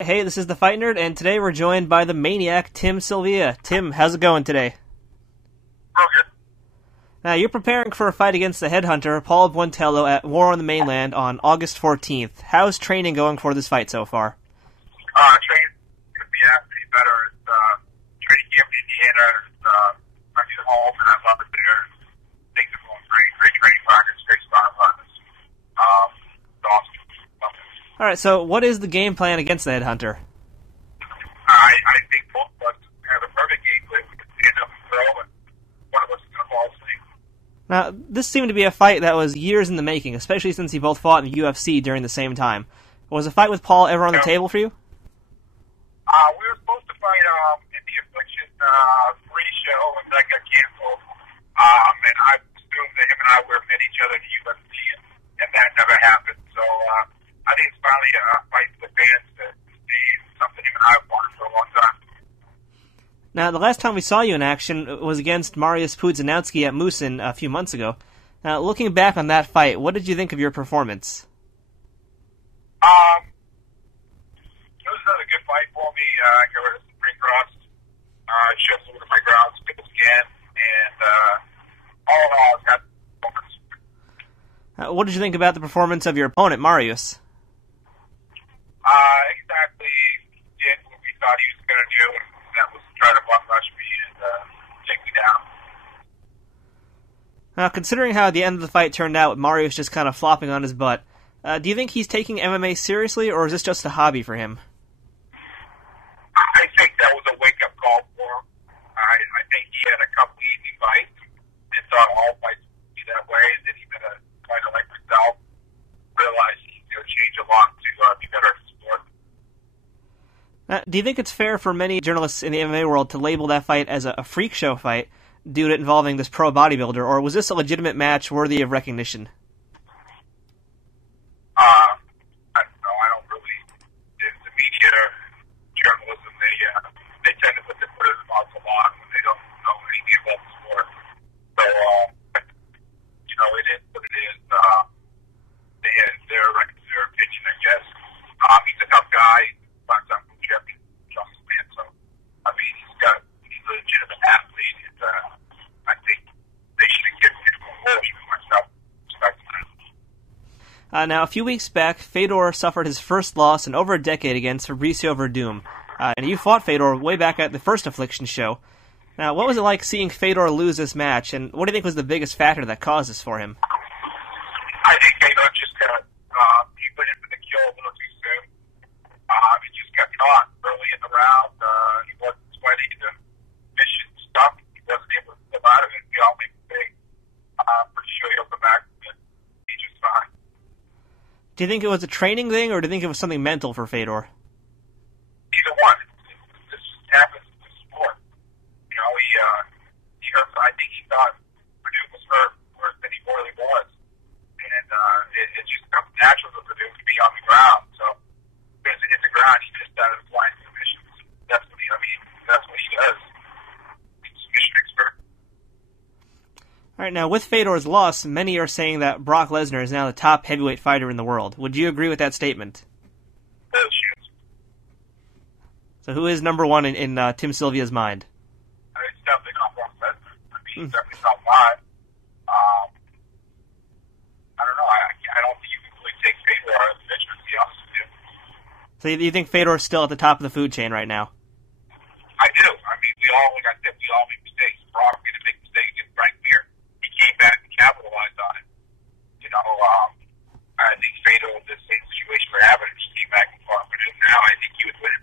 Hey, this is the Fight Nerd, and today we're joined by the maniac, Tim Sylvia. Tim, how's it going today? Okay. Now, you're preparing for a fight against the headhunter, Paul Buentello, at War on the Mainland on August 14th. How's training going for this fight so far? Training could be actually better. It's training camp in Indiana. I need a home, and I love it there. Things are going great. Great training practice, great sparring practice. It's awesome. All right, so what is the game plan against the headhunter? I think both of us have a perfect game plan. We can stand up and throw, and one of us is going to fall asleep. Now, this seemed to be a fight that was years in the making, especially since you both fought in the UFC during the same time. Was a fight with Paul ever on the table for you? We were supposed to fight in the Affliction 3 show, and that got canceled. And I assumed that him and I would have met each other in the UFC, and that never happened. So I think it's finally a fight for the fans to see something him and I have wanted for a long time. Now, the last time we saw you in action was against Mariusz Pudzianowski at Moosin a few months ago. Now, looking back on that fight, what did you think of your performance? It was another good fight for me. I got rid of some ring rust, showed some of my ground skills again, and all in all, it's got performance. What did you think about the performance of your opponent, Mariusz? Exactly did what we thought he was going to do, and that was try to blunt rush me and take me down. Now, considering how the end of the fight turned out, with Mariusz just kind of flopping on his butt, do you think he's taking MMA seriously, or is this just a hobby for him? I think that was a wake-up call for him. I think he had a couple easy fights and thought all fights would be that way, and then he met a fighter like myself, realized he's going to change a lot to be better at the sport. Do you think it's fair for many journalists in the MMA world to label that fight as a freak show fight due to it involving this pro bodybuilder, or was this a legitimate match worthy of recognition? I don't know. I don't really. The media, journalism, they tend to put their foot in their mouth a lot when they don't know anything about the sport. So, it is what it is. They had their opinion, I guess. He's a tough guy. Five-time world champion, man. So, he's a legitimate athlete, and I think they should have given him a whole even myself. Now, a few weeks back, Fedor suffered his first loss in over a decade against Fabricio Werdum. And you fought Fedor way back at the first Affliction show. Now, what was it like seeing Fedor lose this match, and what do you think was the biggest factor that caused this for him? I think Fedor just got, he went in for the kill a little too soon. He just got caught early in the round. He wasn't sweaty. The mission stopped. He wasn't able to come out of it. We all made a mistake. Pretty sure he'll come back, and he's just fine. Do you think it was a training thing, or do you think it was something mental for Fedor? Either one. This just happens in the sport. He hurt. I think he thought Werdum was hurt worse than he really was. And it just comes natural for Werdum to be on the ground. So as soon as he hit the ground, he just started flying submissions. That's what he does. He's a submission expert. All right, now, with Fedor's loss, many are saying that Brock Lesnar is now the top heavyweight fighter in the world. Would you agree with that statement? Bullshit. So who is number one in Tim Sylvia's mind? It's definitely not Brock Lesnar. He's definitely top 5. I don't know. I don't think you can really take Fedor out of the picture, to be honest with you. So you think Fedor's still at the top of the food chain right now? I do. We all, like I said, we all make mistakes. Brock made a big mistake against Frank Mir. He came back and capitalized on it. I think Fedor was the same situation we're having. Just came back and fought for him. Now I think he would win.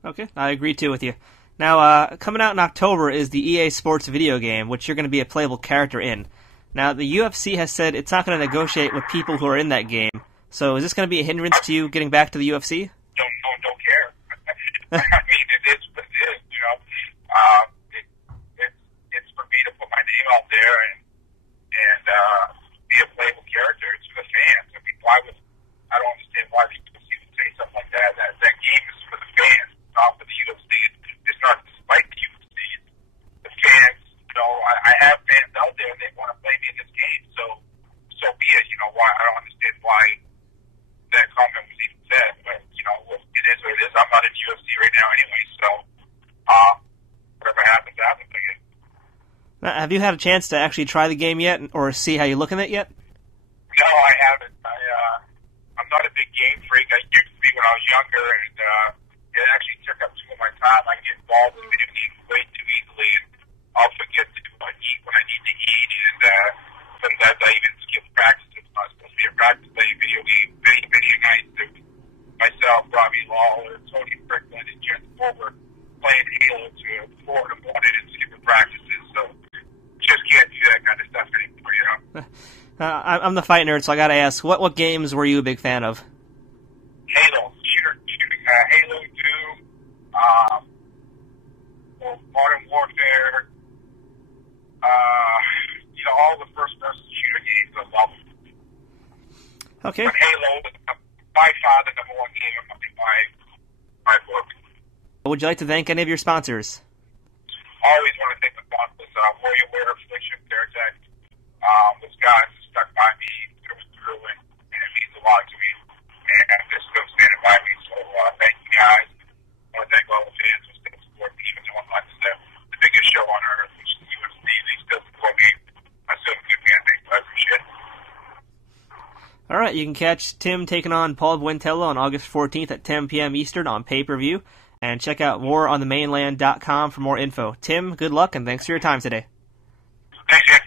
Okay, I agree too with you. Now, coming out in October is the EA Sports video game, which you're going to be a playable character in. Now, the UFC has said it's not going to negotiate with people who are in that game. So is this going to be a hindrance to you getting back to the UFC? Don't care. It is what it is, it's for me to put my name out there and be a playable character. It's for the fans. I don't understand why the UFC would say something like that. That game is for the fans, not for the UFC. It's not despite the UFC. The fans, I have fans out there and they want to play me in this game, so be it. Why I don't understand why that comment was even said, but have you had a chance to actually try the game yet, or see how you look in it yet? No, I haven't. I'm not a big game freak. I used to be when I was younger, and it actually took up some of my time. I get involved in video games way too easily, and I'll forget to do what I eat when I need to eat, and sometimes I even skip practices. I was supposed to be a practice playing video games many nights. Myself, Robbie Lawler, Tony Strickland, and Jen Fulmer playing Halo to 4 in the morning and skipping practices, so just can't do that kind of stuff anymore, you know? I'm the fight nerd, so I gotta ask, what games were you a big fan of? Halo, Halo, Doom, Modern Warfare, all the first-person shooter games, I love them. Okay. But Halo is by far the number one game in my book. Would you like to thank any of your sponsors? Always want to thank the sponsors, Warrior Wear, Affliction, Paratech. Those guys have stuck by me through and it means a lot to me. And they're still standing by me, so thank you guys. I want to thank all the fans who still support me, even though I'm not the biggest show on earth, which is the UFC. They still support me. I still have a good fan base. I appreciate it. All right, you can catch Tim taking on Paul Buentello on August 14th at 10 p.m. Eastern on pay-per-view. And check out waronthemainland.com for more info. Tim, good luck, and thanks for your time today. Thanks, Jake.